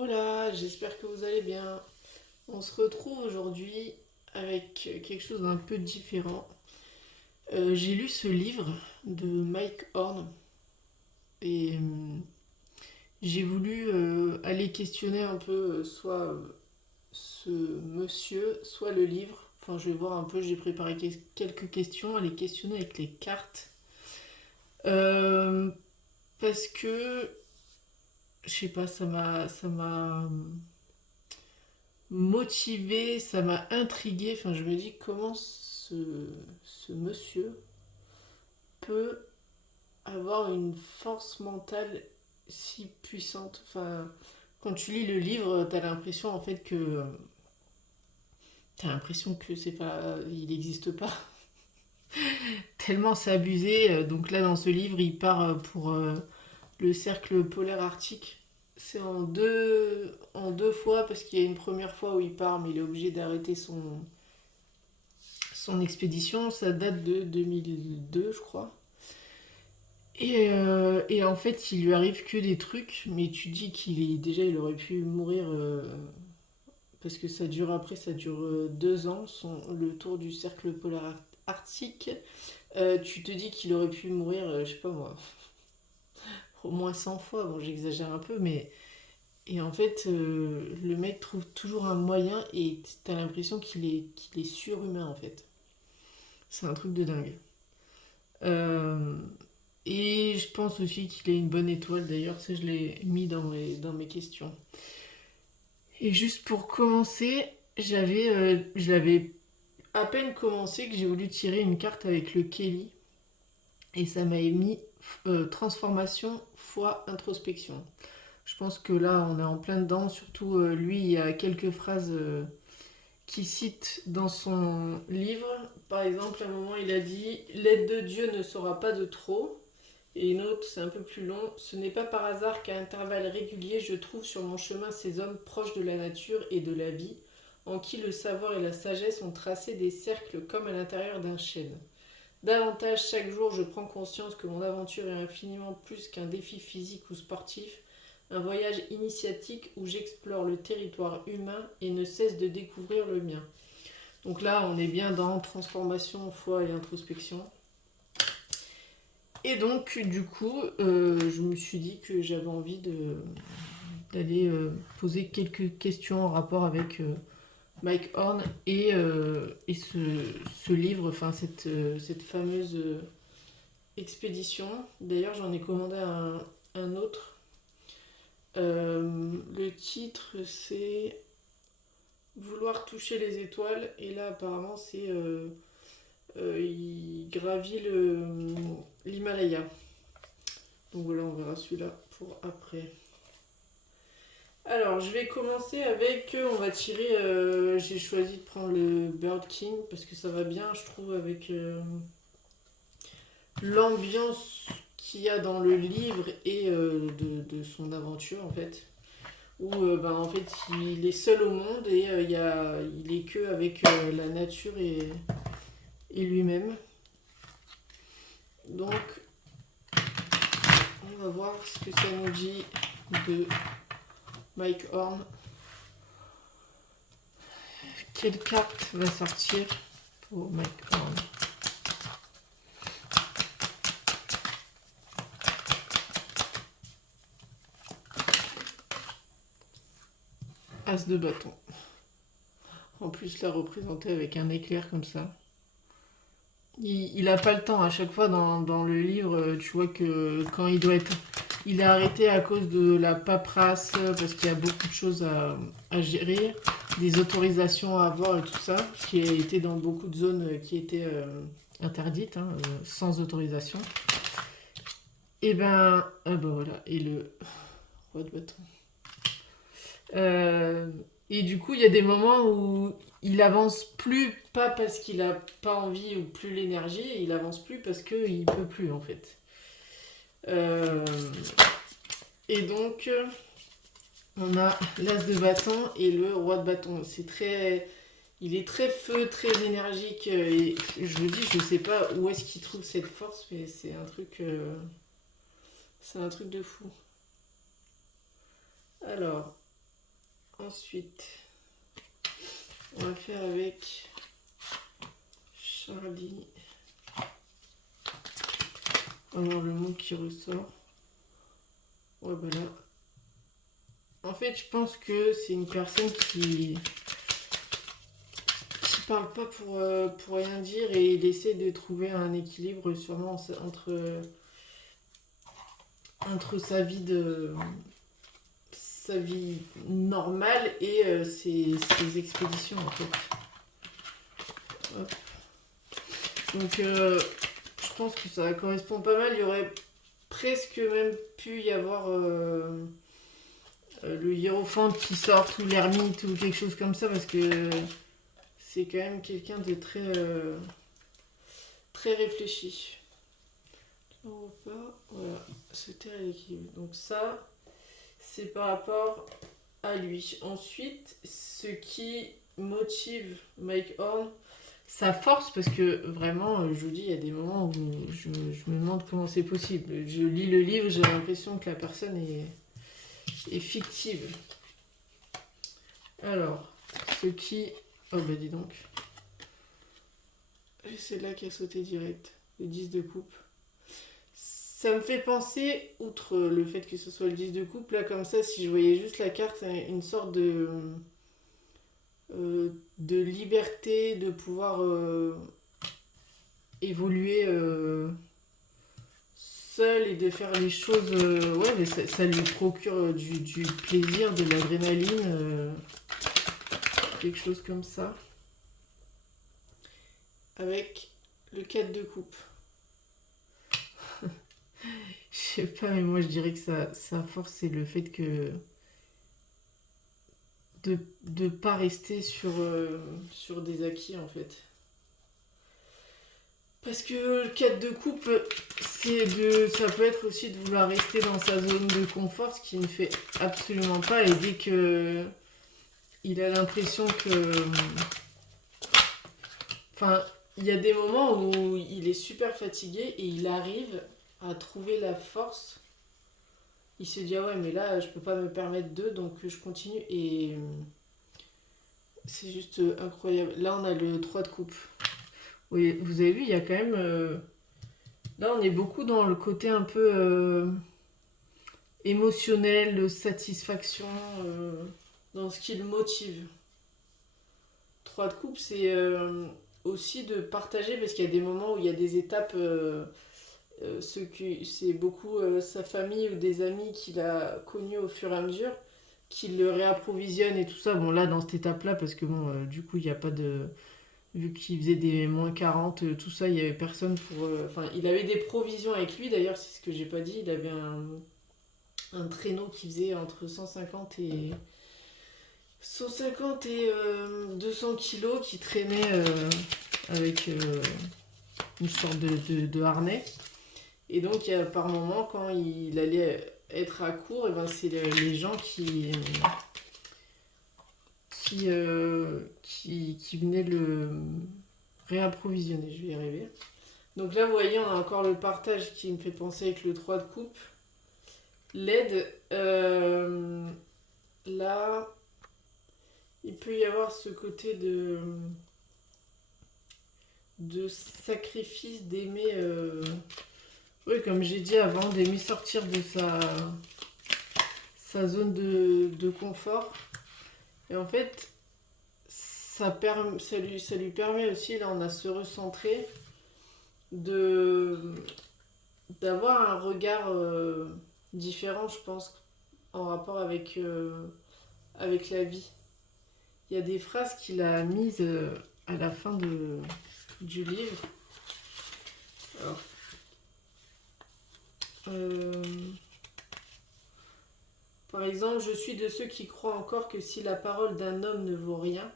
Hola, j'espère que vous allez bien. On se retrouve aujourd'hui avec quelque chose d'un peu différent. J'ai lu ce livre de Mike Horn et j'ai voulu aller questionner un peu soit ce monsieur, soit le livre. Enfin, je vais voir un peu, j'ai préparé quelques questions à les questionner avec les cartes. Euh, Parce que, je sais pas, ça m'a motivé, ça m'a intrigué. Enfin, je me dis comment ce monsieur peut avoir une force mentale si puissante. Enfin, quand tu lis le livre, t'as l'impression que c'est pas, il n'existe pas. Tellement c'est abusé. Donc là, dans ce livre, il part pour le cercle polaire arctique. C'est en deux fois parce qu'il y a une première fois où il part, mais il est obligé d'arrêter son expédition. Ça date de 2002, je crois. Et en fait, il lui arrive que des trucs, mais tu dis il aurait pu mourir parce que ça dure 2 ans, le tour du cercle polaire arctique. Tu te dis qu'il aurait pu mourir, je sais pas moi, au moins 100 fois. Bon, j'exagère un peu, mais et en fait, le mec trouve toujours un moyen et t'as l'impression qu'il est surhumain en fait. C'est un truc de dingue. Euh, et je pense aussi qu'il a une bonne étoile. D'ailleurs, ça je l'ai mis dans mes questions. Et juste pour commencer, je l'avais à peine commencé que j'ai voulu tirer une carte avec le Kelly. Et ça m'a mis transformation fois introspection. Je pense que là, on est en plein dedans. Surtout, lui, il y a quelques phrases qu'il cite dans son livre. Par exemple, à un moment, il a dit l'aide de Dieu ne sera pas de trop. Et une autre, c'est un peu plus long. Ce n'est pas par hasard qu'à intervalles réguliers, je trouve sur mon chemin ces hommes proches de la nature et de la vie, en qui le savoir et la sagesse ont tracé des cercles comme à l'intérieur d'un chêne. Davantage chaque jour, je prends conscience que mon aventure est infiniment plus qu'un défi physique ou sportif, un voyage initiatique où j'explore le territoire humain et ne cesse de découvrir le mien. Donc là, on est bien dans transformation, foi et introspection. Et donc, du coup, je me suis dit que j'avais envie d'aller poser quelques questions en rapport avec Mike Horn et ce livre, enfin cette fameuse expédition. D'ailleurs, j'en ai commandé un autre. Le titre, c'est Vouloir toucher les étoiles. Et là, apparemment, c'est il gravit l'Himalaya. Donc voilà, on verra celui-là pour après. Alors, je vais commencer avec, on va tirer, j'ai choisi de prendre le Bird King parce que ça va bien, je trouve, avec l'ambiance qu'il y a dans le livre et de son aventure en fait. Où ben, en fait il est seul au monde et il est que avec la nature et lui-même. Donc on va voir ce que ça nous dit de Mike Horn. Quelle carte va sortir pour Mike Horn? As de bâton. En plus là représenté avec un éclair comme ça. Il a pas le temps à chaque fois dans le livre, tu vois que quand il est arrêté à cause de la paperasse parce qu'il y a beaucoup de choses à gérer, des autorisations à avoir et tout ça, qui a été dans beaucoup de zones qui étaient interdites, hein, sans autorisation. Et ben voilà, et le roi de bâton. Euh, et du coup, il y a des moments où il avance plus, pas parce qu'il a pas envie ou plus l'énergie, il avance plus parce qu'il peut plus en fait. Euh, et donc, on a l'as de bâton et le roi de bâton. Il est très feu, très énergique. Et je me dis, je sais pas où est-ce qu'il trouve cette force, mais c'est un truc de fou. Alors. Ensuite, on va faire avec Charlie. Alors le mot qui ressort. Ouais, bah là. En fait, je pense que c'est une personne qui parle pas pour rien dire et il essaie de trouver un équilibre sûrement entre sa vie normale et ses expéditions en fait. Hop. Donc je pense que ça correspond pas mal. Il y aurait presque même pu y avoir le hiérophante qui sort, ou l'ermite ou quelque chose comme ça parce que c'est quand même quelqu'un de très réfléchi. On voit pas. Voilà, se taire et l'équilibre. Donc ça, c'est par rapport à lui. Ensuite, ce qui motive Mike Horn, sa force, parce que vraiment, je vous dis, il y a des moments où je me demande comment c'est possible. Je lis le livre, j'ai l'impression que la personne est fictive. Alors, ce qui... Oh bah dis donc. C'est là qui a sauté direct. Le 10 de coupe. Ça me fait penser, outre le fait que ce soit le 10 de coupe, là comme ça, si je voyais juste la carte, une sorte de liberté, de pouvoir évoluer seul et de faire les choses. Ouais, mais ça lui procure du plaisir, de l'adrénaline, quelque chose comme ça. Avec le 4 de coupe. Je sais pas, mais moi je dirais que sa force, c'est le fait que de pas rester sur des acquis en fait. Parce que le 4 de coupe, ça peut être aussi de vouloir rester dans sa zone de confort, ce qui ne fait absolument pas. Et dès que il a l'impression que... Enfin, il y a des moments où il est super fatigué et il arrive à trouver la force. Il se dit, ah ouais, mais là, je peux pas me permettre donc je continue. Et c'est juste incroyable. Là, on a le 3 de coupe. Oui, vous avez vu, il y a quand même... Là, on est beaucoup dans le côté un peu émotionnel, satisfaction, dans ce qui le motive. 3 de coupe, c'est aussi de partager, parce qu'il y a des moments où il y a des étapes, c'est beaucoup sa famille ou des amis qu'il a connus au fur et à mesure, qui le réapprovisionnent et tout ça. Bon, là, dans cette étape-là, parce que bon, du coup, il n'y a pas de... Vu qu'il faisait des moins 40, tout ça, il n'y avait personne pour... Enfin, il avait des provisions avec lui, d'ailleurs, c'est ce que j'ai pas dit. Il avait un traîneau qui faisait entre 150 et 200 kilos qui traînait avec une sorte de harnais. Et donc, par moment, quand il allait être à court, et ben, c'est les gens qui venaient le réapprovisionner. Je vais y arriver. Donc là, vous voyez, on a encore le partage qui me fait penser avec le 3 de coupe. L'aide, là, il peut y avoir ce côté de sacrifice, d'aimer, oui, comme j'ai dit avant, d'aimer sortir de sa zone de confort. Et en fait, ça lui permet aussi, là on a se recentrer, d'avoir un regard différent, je pense, en rapport avec la vie. Il y a des phrases qu'il a mises à la fin du livre. Alors, par exemple, je suis de ceux qui croient encore que si la parole d'un homme ne vaut rien,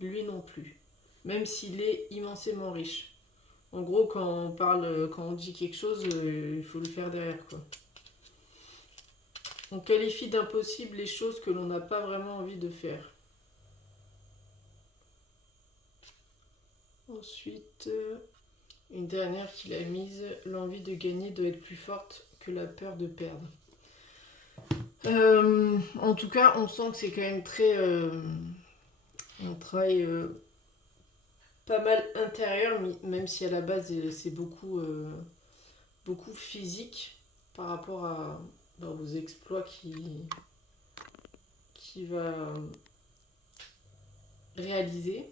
lui non plus, même s'il est immensément riche. En gros, quand on dit quelque chose, il faut le faire derrière, quoi. On qualifie d'impossible les choses que l'on n'a pas vraiment envie de faire. Ensuite, une dernière qu'il a mise, l'envie de gagner doit être plus forte que la peur de perdre. En tout cas, on sent que c'est quand même très... un travail pas mal intérieur, même si à la base c'est beaucoup physique par rapport à aux exploits qui va réaliser.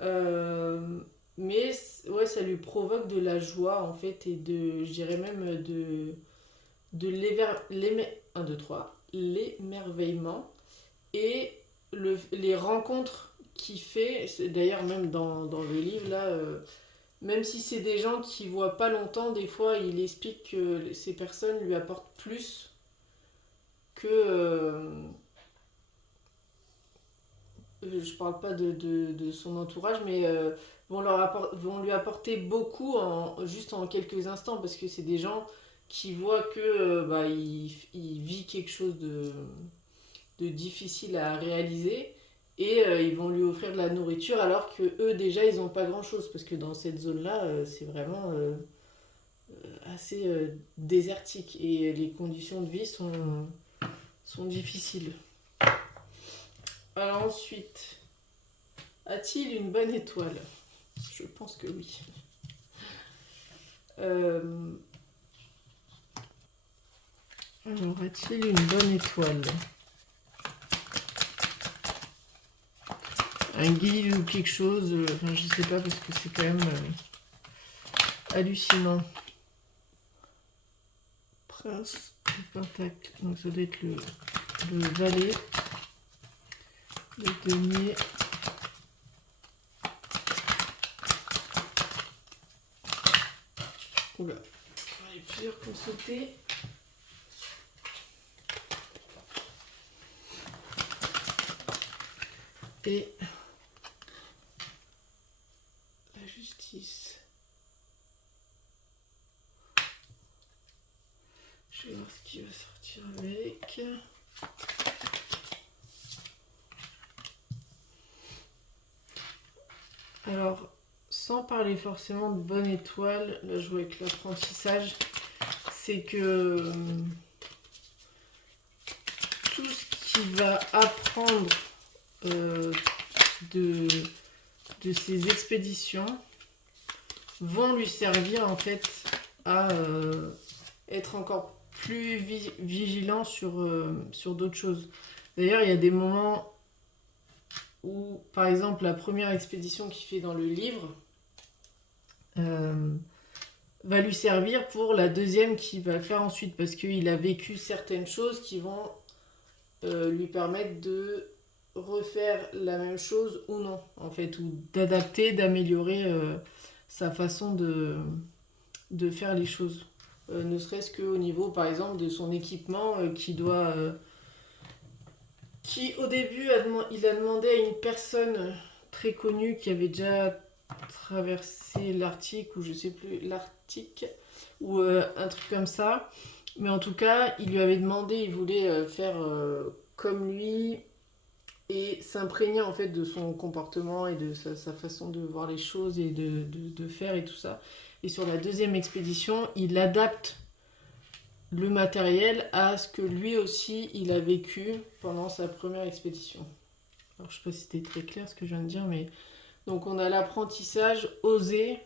Euh, mais ouais, ça lui provoque de la joie en fait et je dirais même de un, deux, trois, l'émerveillement et les rencontres qu'il fait. D'ailleurs, même dans le livre là, même si c'est des gens qui voient pas longtemps, des fois il explique que ces personnes lui apportent plus que je parle pas de son entourage, mais vont lui apporter beaucoup juste en quelques instants, parce que c'est des gens qui voient que il vit quelque chose de difficile à réaliser, et ils vont lui offrir de la nourriture, alors que eux déjà ils n'ont pas grand chose, parce que dans cette zone-là, c'est vraiment assez désertique, et les conditions de vie sont difficiles. Alors ensuite, a-t-il une bonne étoile? Je pense que oui. Alors, a-t-il une bonne étoile? Un guide ou quelque chose, enfin, je sais pas, parce que c'est quand même hallucinant. Prince de Pentacle, donc ça doit être le valet, le denier. Oula, il y a plusieurs qui ont sauté. Et la justice. Je vais voir ce qui va sortir avec. Alors, sans parler forcément de bonne étoile, là je vois avec l'apprentissage, c'est que tout ce qu'il va apprendre de ces expéditions vont lui servir en fait à être encore plus vigilant sur d'autres choses. D'ailleurs, il y a des moments où, par exemple, la première expédition qu'il fait dans le livre va lui servir pour la deuxième qu'il va faire ensuite, parce qu'il a vécu certaines choses qui vont lui permettre de refaire la même chose ou non, en fait, ou d'adapter, d'améliorer sa façon de faire les choses. Ne serait-ce qu'au niveau, par exemple, de son équipement qui au début, il a demandé à une personne très connue qui avait déjà traversé l'Arctique, ou je sais plus, l'Arctique, ou un truc comme ça. Mais en tout cas, il lui avait demandé, il voulait faire comme lui et s'imprégner en fait de son comportement et de sa façon de voir les choses et de faire et tout ça. Et sur la deuxième expédition, il adapte le matériel à ce que lui aussi il a vécu pendant sa première expédition. Alors je sais pas si c'était très clair ce que je viens de dire, mais donc on a l'apprentissage osé.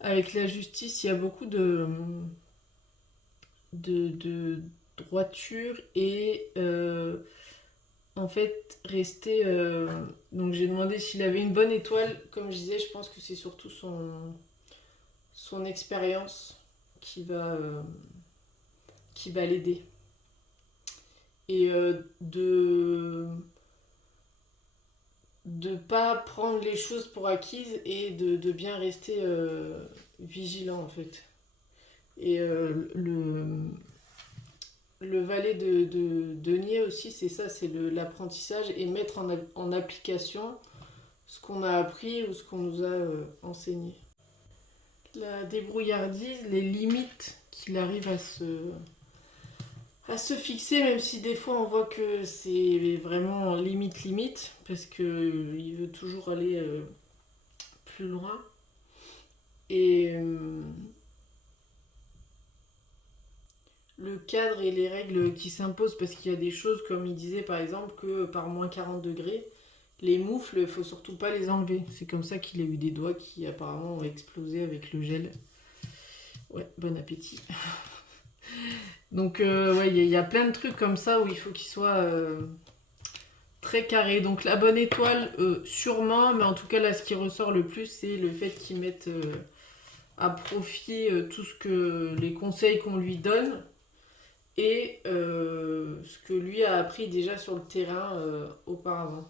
Avec la justice, il y a beaucoup de droiture et en fait rester. Donc j'ai demandé s'il avait une bonne étoile. Comme je disais, je pense que c'est surtout son expérience qui va l'aider. Et de pas prendre les choses pour acquises et de bien rester vigilant en fait. Et le valet de denier aussi, c'est ça, c'est l'apprentissage et mettre en application ce qu'on a appris ou ce qu'on nous a enseigné. La débrouillardise, les limites qu'il arrive à se fixer, même si des fois on voit que c'est vraiment limite, parce qu'il veut toujours aller plus loin. Et le cadre et les règles qui s'imposent, parce qu'il y a des choses, comme il disait par exemple, que par moins 40 degrés, les moufles, il faut surtout pas les enlever. C'est comme ça qu'il a eu des doigts qui apparemment ont explosé avec le gel. Ouais, bon appétit. Donc ouais, il y a plein de trucs comme ça où il faut qu'il soit très carré. Donc la bonne étoile, sûrement, mais en tout cas là, ce qui ressort le plus, c'est le fait qu'ils mettent à profit tout ce que les conseils qu'on lui donne et ce que lui a appris déjà sur le terrain auparavant.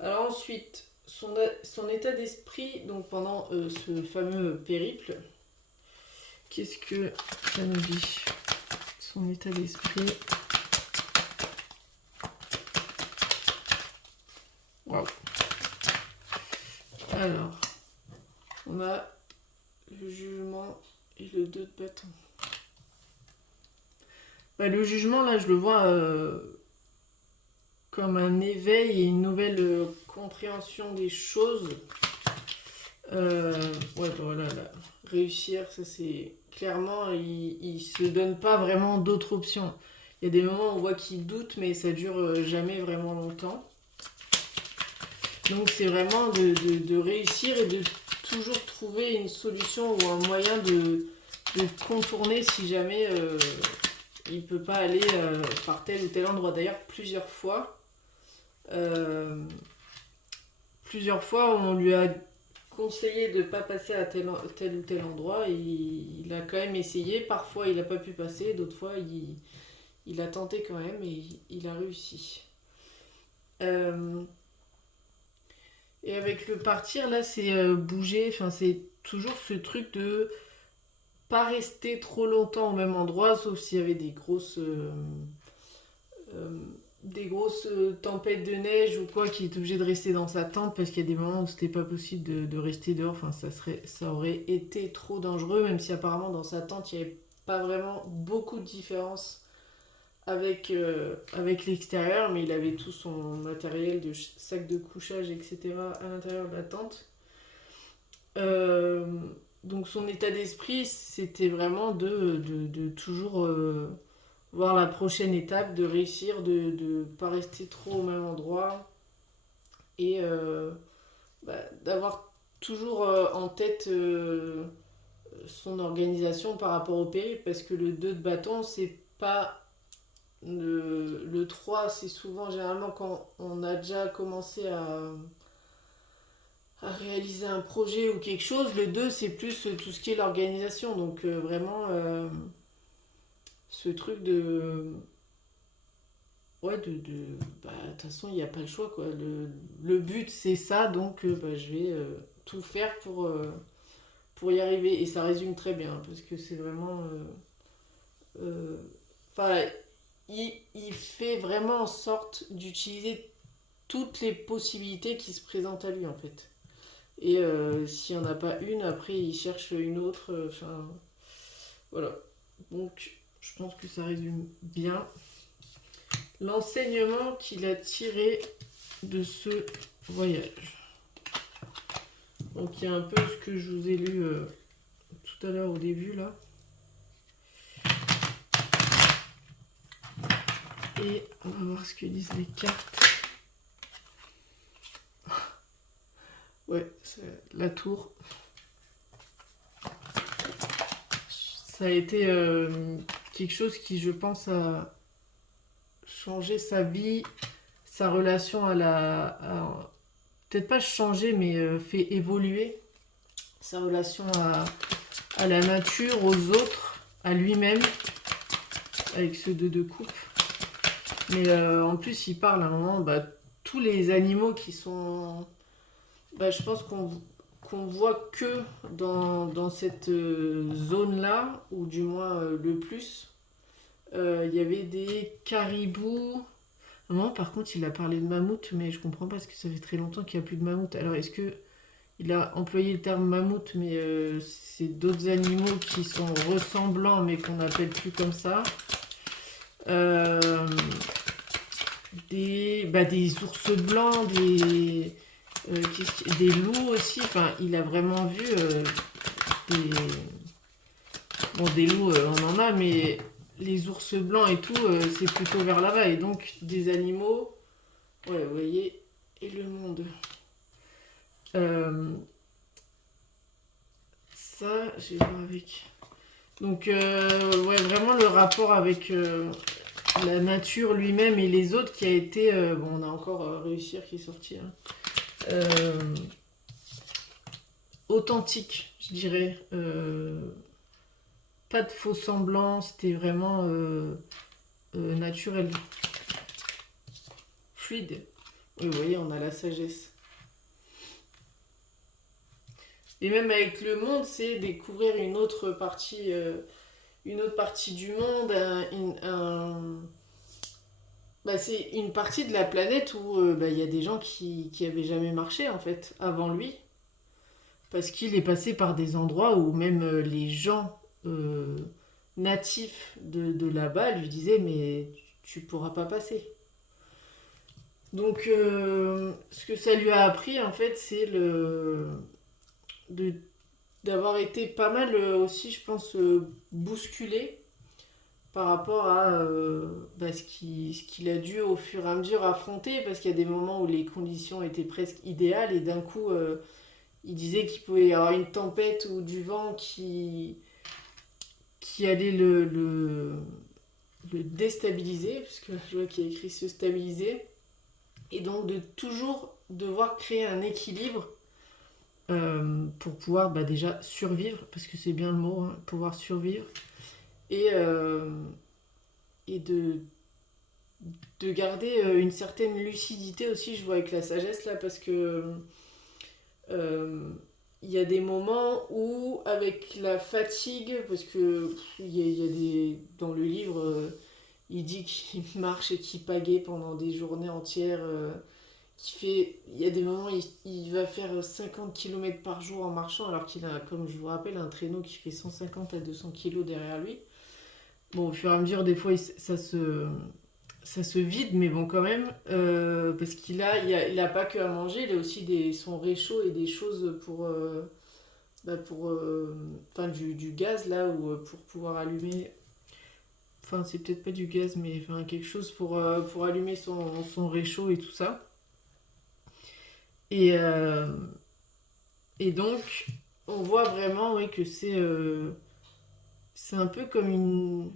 Alors ensuite, son état d'esprit, donc pendant ce fameux périple, qu'est-ce que ça nous dit? Son état d'esprit. Waouh. Alors, on a le jugement et le 2 de bâton. Bah, le jugement, là, je le vois comme un éveil et une nouvelle compréhension des choses. Ouais, bah, voilà, là. Réussir, ça c'est clairement, il se donne pas vraiment d'autres options. Il y a des moments où on voit qu'il doute, mais ça dure jamais vraiment longtemps. Donc c'est vraiment de réussir et de toujours trouver une solution ou un moyen de contourner si jamais il peut pas aller par tel ou tel endroit. D'ailleurs, plusieurs fois, on lui a conseillé de ne pas passer à tel ou tel endroit et il a quand même essayé. Parfois, il n'a pas pu passer, d'autres fois, il a tenté quand même et il a réussi. Et avec le partir, là, c'est bouger. Enfin, c'est toujours ce truc de pas rester trop longtemps au même endroit, sauf s'il y avait des grosses tempêtes de neige ou quoi, qui est obligé de rester dans sa tente parce qu'il y a des moments où c'était pas possible de rester dehors. Enfin, ça aurait été trop dangereux, même si apparemment dans sa tente, il n'y avait pas vraiment beaucoup de différence avec l'extérieur, mais il avait tout son matériel de sac de couchage, etc. à l'intérieur de la tente. Donc son état d'esprit, c'était vraiment de toujours voir la prochaine étape, de réussir, de ne pas rester trop au même endroit et d'avoir toujours en tête son organisation par rapport au périple, parce que le 2 de bâton, c'est pas... Le 3, c'est souvent généralement quand on a déjà commencé à réaliser un projet ou quelque chose. Le 2, c'est plus tout ce qui est l'organisation. Donc vraiment, ce truc de... Ouais, bah, de toute façon, il n'y a pas le choix, quoi. Le but, c'est ça, donc bah, je vais tout faire pour y arriver. Et ça résume très bien, parce que c'est vraiment... Enfin, il fait vraiment en sorte d'utiliser toutes les possibilités qui se présentent à lui, en fait. Et s'il n'y en a pas une, après, il cherche une autre. Enfin, voilà. Donc, je pense que ça résume bien l'enseignement qu'il a tiré de ce voyage. Donc, il y a un peu ce que je vous ai lu tout à l'heure au début, là. Et on va voir ce que disent les cartes. Ouais, c'est la tour. Ça a été quelque chose qui, je pense, a changé sa vie, sa relation peut-être pas changer, mais fait évoluer sa relation à la nature, aux autres, à lui-même, avec ce 2 de coupe. Mais en plus, il parle à un moment, bah, tous les animaux qui sont... Bah, je pense qu'on voit que dans cette zone-là, ou du moins le plus, il y avait des caribous. À un moment, par contre, il a parlé de mammouth, mais je comprends pas parce que ça fait très longtemps qu'il n'y a plus de mammouth. Alors, est-ce que il a employé le terme mammouth, mais c'est d'autres animaux qui sont ressemblants, mais qu'on n'appelle plus comme ça. Des ours blancs, des loups aussi. Enfin, il a vraiment vu des... Bon, des loups, on en a, mais les ours blancs et tout, c'est plutôt vers là-bas. Et donc, des animaux, ouais, vous voyez, et le monde. Euh, ça, je vais voir avec. Donc, ouais, vraiment le rapport avec la nature lui-même et les autres qui a été. Bon, on a encore Réussir qui est sorti. Hein. Euh, authentique, je dirais. Pas de faux semblants, c'était vraiment naturel. Fluide. Oui, vous voyez, on a la sagesse. Et même avec le monde, c'est découvrir une autre partie du monde, bah, c'est une partie de la planète où bah, il y a des gens qui avaient jamais marché en fait avant lui, parce qu'il est passé par des endroits où même les gens euh, natifs de là-bas lui disaient mais tu pourras pas passer. Donc ce que ça lui a appris en fait, c'est de d'avoir été pas mal aussi, je pense, bousculé par rapport à bah, ce qu'il a dû au fur et à mesure affronter, parce qu'il y a des moments où les conditions étaient presque idéales, et d'un coup, il disait qu'il pouvait y avoir une tempête ou du vent qui allait le déstabiliser, puisque je vois qu'il y a écrit se stabiliser, et donc de toujours devoir créer un équilibre pour pouvoir bah, déjà survivre, parce que c'est bien le mot, hein, pouvoir survivre, et, euh, et de garder une certaine lucidité aussi, je vois avec la sagesse là, parce que euh, il y a des moments où, avec la fatigue, parce que il y a des, dans le livre, il dit qu'il marche et qu'il pagaie pendant des journées entières, il y a des moments où il va faire 50 km par jour en marchant, alors qu'il a, comme je vous rappelle, un traîneau qui fait 150 à 200 kg derrière lui. Bon, au fur et à mesure, des fois, ça se vide, mais bon, quand même, parce il a pas que à manger, il a aussi son réchaud et des choses enfin, du gaz là, ou pour pouvoir allumer. Enfin, c'est peut-être pas du gaz, mais enfin, quelque chose pour allumer son réchaud et tout ça. Et, euh, et donc, on voit vraiment oui, que c'est un peu comme une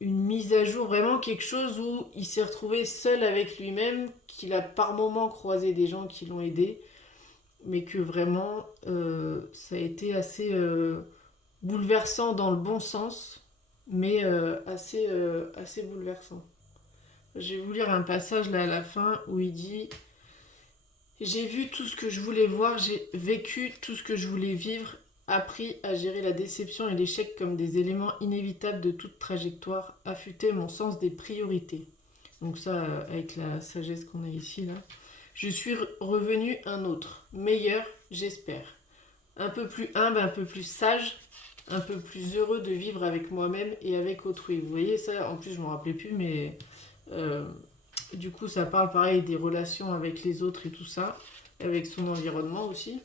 mise à jour, vraiment quelque chose où il s'est retrouvé seul avec lui-même, qu'il a par moments croisé des gens qui l'ont aidé, mais que vraiment ça a été assez bouleversant dans le bon sens, mais assez bouleversant. Je vais vous lire un passage là à la fin où il dit j'ai vu tout ce que je voulais voir, j'ai vécu tout ce que je voulais vivre, appris à gérer la déception et l'échec comme des éléments inévitables de toute trajectoire, affûté mon sens des priorités. Donc ça, avec la sagesse qu'on a ici, là. Je suis revenu un autre, meilleur, j'espère. Un peu plus humble, un peu plus sage, un peu plus heureux de vivre avec moi-même et avec autrui. Vous voyez ça, en plus je ne me rappelais plus, mais euh, du coup, ça parle pareil des relations avec les autres et tout ça, avec son environnement aussi.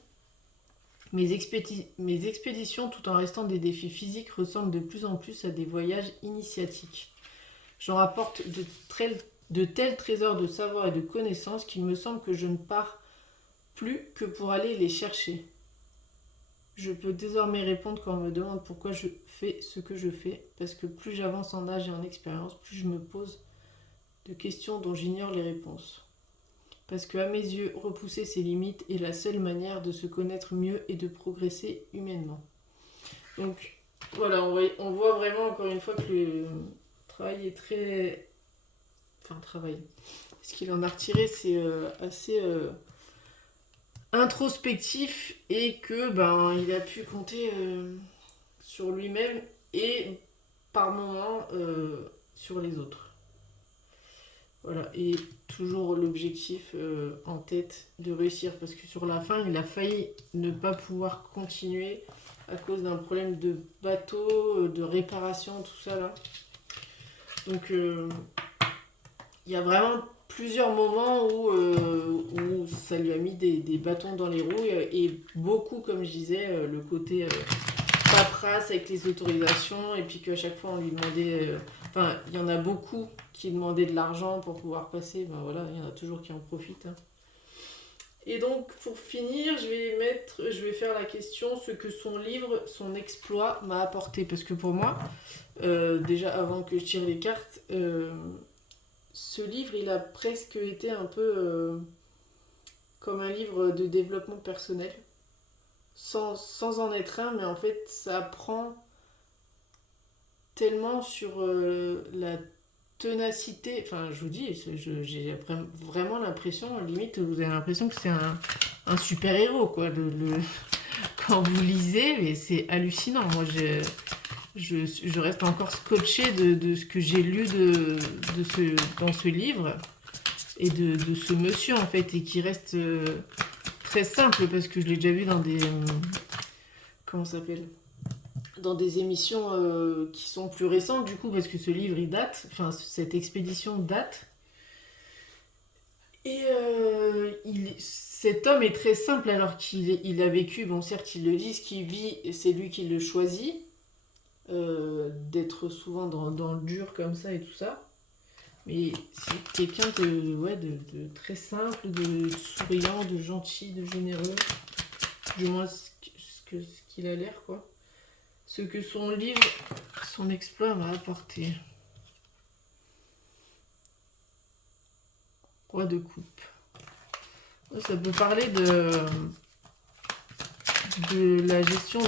Mes expéditions, tout en restant des défis physiques, ressemblent de plus en plus à des voyages initiatiques. J'en rapporte de tels trésors de savoir et de connaissances qu'il me semble que je ne pars plus que pour aller les chercher. Je peux désormais répondre quand on me demande pourquoi je fais ce que je fais, parce que plus j'avance en âge et en expérience, plus je me pose de questions dont j'ignore les réponses. Parce que, à mes yeux, repousser ses limites est la seule manière de se connaître mieux et de progresser humainement. Donc, voilà, on voit vraiment encore une fois que le travail est très. Enfin, travail. Ce qu'il en a retiré, c'est assez introspectif et que ben il a pu compter sur lui-même et par moments sur les autres. Voilà, et toujours l'objectif en tête de réussir, parce que sur la fin, il a failli ne pas pouvoir continuer à cause d'un problème de bateau, de réparation, tout ça là. Donc il y a vraiment plusieurs moments où ça lui a mis des bâtons dans les roues et beaucoup, comme je disais, le côté pas paperasse avec les autorisations et puis qu'à chaque fois on lui demandait... Enfin, il y en a beaucoup qui demandaient de l'argent pour pouvoir passer. Ben voilà, il y en a toujours qui en profitent. Hein. Et donc, pour finir, je vais faire la question ce que son livre, son exploit m'a apporté. Parce que pour moi, déjà avant que je tire les cartes, ce livre, il a presque été un peu comme un livre de développement personnel. Sans en être un, mais en fait, ça apprend tellement sur la ténacité. Enfin, je vous dis, j'ai vraiment l'impression, limite, vous avez l'impression que c'est un super-héros, quoi. Quand vous lisez, mais c'est hallucinant. Moi, je reste encore scotché de ce que j'ai lu dans ce livre et de ce monsieur, en fait, et qui reste très simple, parce que je l'ai déjà vu dans des... comment ça s'appelle, dans des émissions qui sont plus récentes, du coup, parce que ce livre, il date, enfin, cette expédition date. Et cet homme est très simple, alors qu'il a vécu, bon, certes, ils le disent, qu'il vit, et c'est lui qui le choisit, d'être souvent dans le dur comme ça et tout ça. Mais c'est quelqu'un de très simple, de souriant, de gentil, de généreux. Du moins, ce qu'il a l'air, quoi. Ce que son livre, son exploit m'a apporté. Roi de coupe. Ça peut parler de la gestion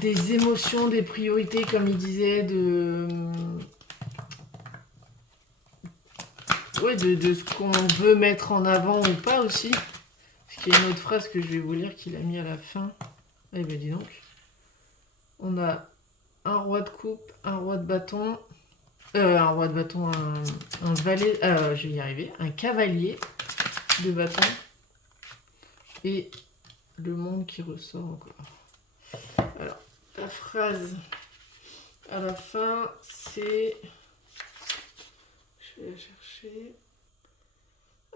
des émotions, des priorités, comme il disait, de ce qu'on veut mettre en avant ou pas aussi. Parce qu'il y a une autre phrase que je vais vous lire qu'il a mis à la fin. Eh ben dis donc. On a un roi de coupe, un roi de bâton, un valet, je vais y arriver, un cavalier de bâton et le monde qui ressort encore. Alors, la phrase à la fin, c'est... Je vais la chercher.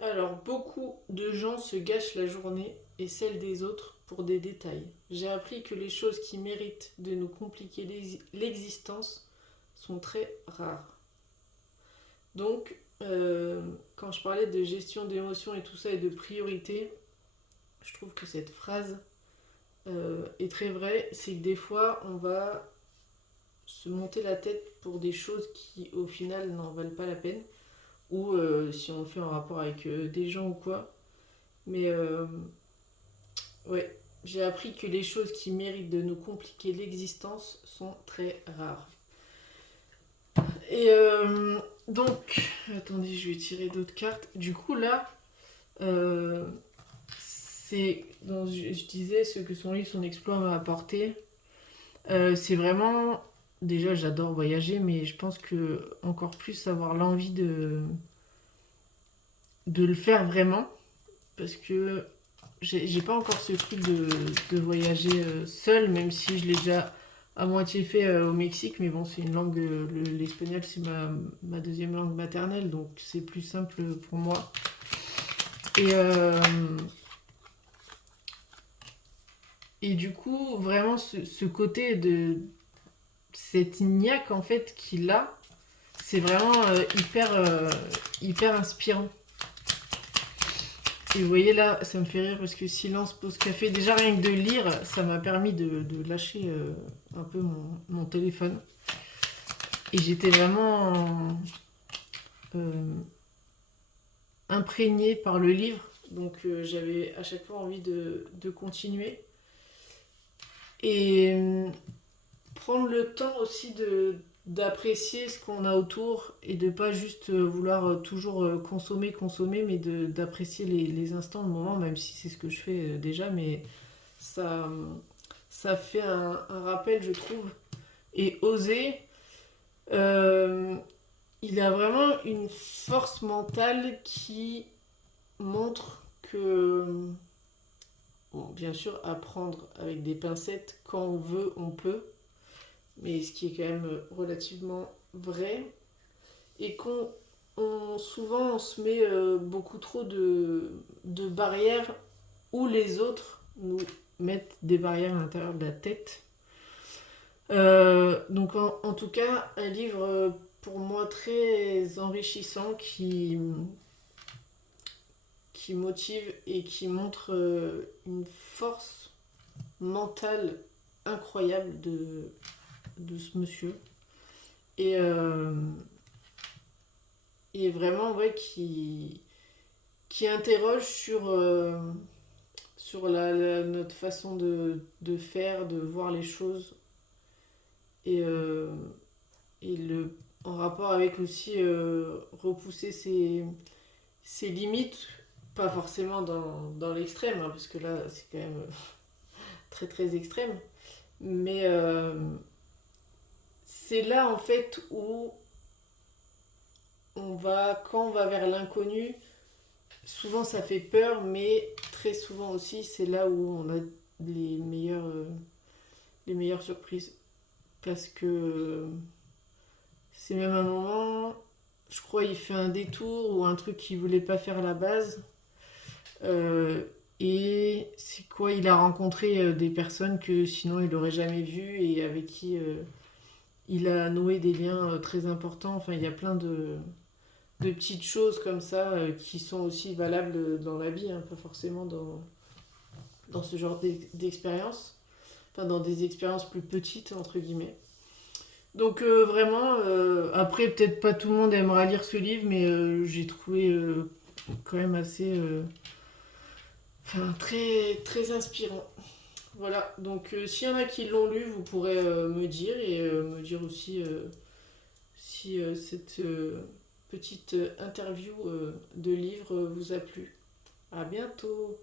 Alors, beaucoup de gens se gâchent la journée et celle des autres pour des détails. J'ai appris que les choses qui méritent de nous compliquer l'existence sont très rares. Donc, quand je parlais de gestion d'émotions et tout ça et de priorité, je trouve que cette phrase est très vraie. C'est que des fois, on va se monter la tête pour des choses qui, au final, n'en valent pas la peine. Ou si on le fait en rapport avec des gens ou quoi. Mais ouais, j'ai appris que les choses qui méritent de nous compliquer l'existence sont très rares. Et donc, attendez, je vais tirer d'autres cartes. Du coup, là, c'est, je disais, ce que son livre, son exploit m'a apporté. C'est vraiment, déjà, j'adore voyager, mais je pense que encore plus avoir l'envie de le faire vraiment. Parce que j'ai pas encore ce truc de voyager seul, même si je l'ai déjà à moitié fait au Mexique, mais bon, c'est une langue, l'espagnol c'est ma deuxième langue maternelle, donc c'est plus simple pour moi. Et du coup, vraiment, ce côté de cette niaque en fait qu'il a, c'est vraiment hyper inspirant. Et vous voyez là, ça me fait rire parce que silence, pause café, déjà rien que de lire, ça m'a permis de lâcher un peu mon téléphone. Et j'étais vraiment imprégnée par le livre, donc j'avais à chaque fois envie de continuer. Et prendre le temps aussi d'apprécier ce qu'on a autour et de pas juste vouloir toujours consommer, mais d'apprécier les instants, le moment, même si c'est ce que je fais déjà, mais ça fait un rappel, je trouve. Et oser, il a vraiment une force mentale qui montre que, bon, bien sûr, apprendre avec des pincettes, quand on veut, on peut, mais ce qui est quand même relativement vrai, et souvent on se met beaucoup trop de barrières où les autres nous mettre des barrières à l'intérieur de la tête. Donc en tout cas, un livre pour moi très enrichissant qui motive et qui montre une force mentale incroyable de ce monsieur. Et, euh, et vraiment, ouais, qui interroge sur notre façon de faire, de voir les choses. Et, euh, et en rapport avec aussi repousser ses limites, pas forcément dans l'extrême, hein, parce que là, c'est quand même très très extrême. Mais c'est là, en fait, où quand on va vers l'inconnu, souvent ça fait peur, mais très souvent aussi, c'est là où on a les meilleures surprises. Parce que c'est même un moment, je crois, il fait un détour ou un truc qu'il voulait pas faire à la base. Euh, et c'est quoi? Il a rencontré des personnes que sinon il n'aurait jamais vues et avec qui il a noué des liens très importants. Enfin, il y a plein de petites choses comme ça qui sont aussi valables dans la vie, hein, pas forcément dans ce genre d'expérience. Enfin, dans des expériences plus petites, entre guillemets. Donc vraiment, après peut-être pas tout le monde aimera lire ce livre, mais j'ai trouvé quand même assez, enfin très très inspirant. Voilà, donc s'il y en a qui l'ont lu, vous pourrez me dire et me dire aussi si cette petite interview de livre vous a plu. À bientôt.